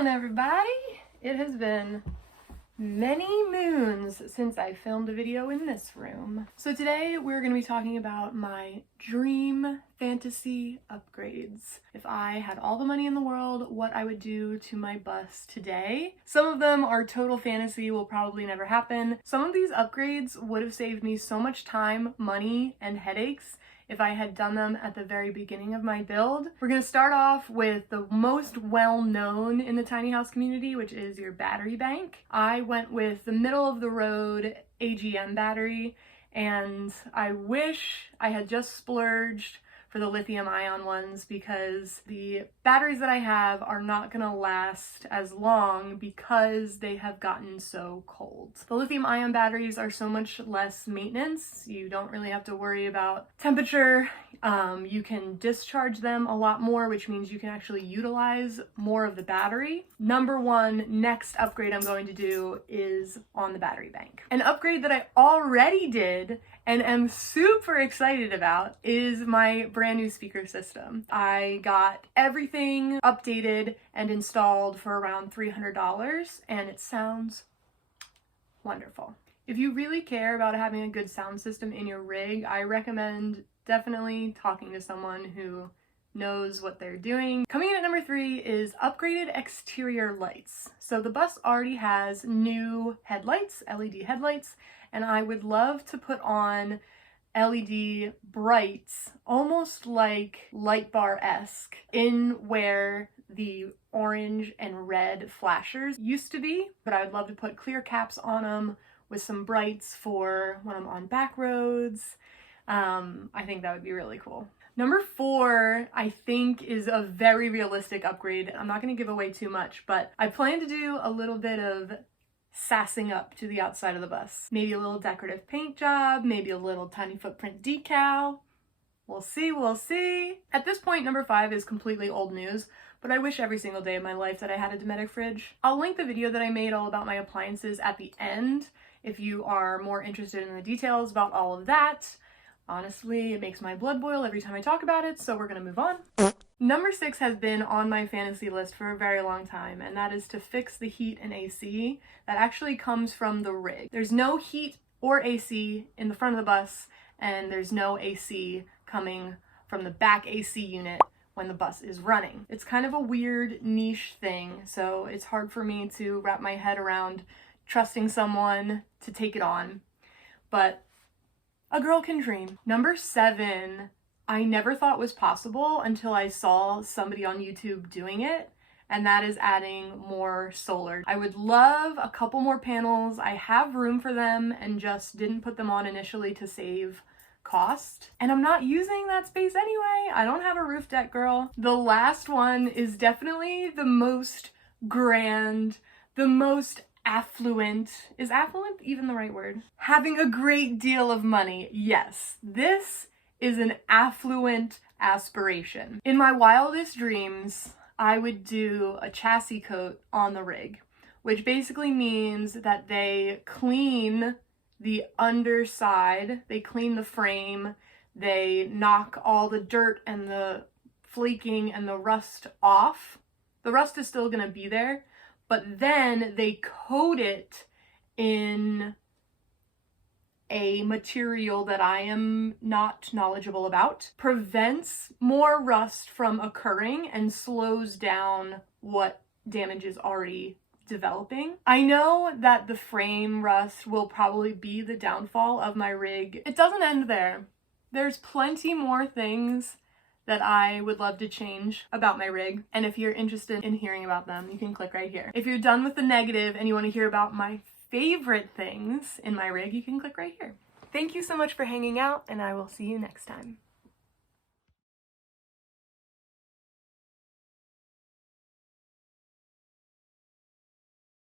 on, everybody? It has been many moons since I filmed a video in this room. So today we're going to be talking about my dream fantasy upgrades. If I had all the money in the world, what I would do to my bust today. Some of them are total fantasy, will probably never happen. Some of these upgrades would have saved me so much time, money, and headaches if I had done them at the very beginning of my build. We're gonna start off with the most well-known in the tiny house community, which is your battery bank. I went with the middle of the road AGM battery, and I wish I had just splurged for the lithium ion ones because the batteries that I have are not gonna last as long because they have gotten so cold. The lithium ion batteries are so much less maintenance. You don't really have to worry about temperature. You can discharge them a lot more, which means you can actually utilize more of the battery. Number one, next upgrade I'm going to do is on the battery bank. An upgrade that I already did and am super excited about is my brand new speaker system. I got everything updated and installed for around $300 and it sounds wonderful. If you really care about having a good sound system in your rig, I recommend definitely talking to someone who knows what they're doing. Coming in at number 3 is upgraded exterior lights. So the bus already has new headlights, LED headlights, and I would love to put on LED brights, almost like light bar-esque, in where the orange and red flashers used to be, but I would love to put clear caps on them with some brights for when I'm on back roads. I think that would be really cool. Number 4, I think, is a very realistic upgrade. I'm not going to give away too much, but I plan to do a little bit of sassing up to the outside of the bus. Maybe a little decorative paint job, maybe a little tiny footprint decal. We'll see, we'll see. At this point, number 5 is completely old news, but I wish every single day of my life that I had a Dometic fridge. I'll link the video that I made all about my appliances at the end if you are more interested in the details about all of that. Honestly, it makes my blood boil every time I talk about it, so we're gonna move on. Number 6 has been on my fantasy list for a very long time, and that is to fix the heat and AC that actually comes from the rig. There's no heat or AC in the front of the bus, and there's no AC coming from the back AC unit when the bus is running. It's kind of a weird niche thing, so it's hard for me to wrap my head around trusting someone to take it on, but a girl can dream. Number 7, I never thought was possible until I saw somebody on YouTube doing it, and that is adding more solar. I would love a couple more panels. I have room for them and just didn't put them on initially to save cost. And I'm not using that space anyway. I don't have a roof deck, girl. The last one is definitely the most grand, the most affluent. Is affluent even the right word? Having a great deal of money. Yes, this is an affluent aspiration. In my wildest dreams, I would do a chassis coat on the rig, which basically means that they clean the underside, they clean the frame, they knock all the dirt and the flaking and the rust off. The rust is still gonna be there, but then they coat it in a material that I am not knowledgeable about, prevents more rust from occurring and slows down what damage is already developing. I know that the frame rust will probably be the downfall of my rig. It doesn't end there. There's plenty more things that I would love to change about my rig, and if you're interested in hearing about them, you can click right here. If you're done with the negative and you want to hear about my favorite things in my rig, you can click right here. Thank you so much for hanging out, and I will see you next time.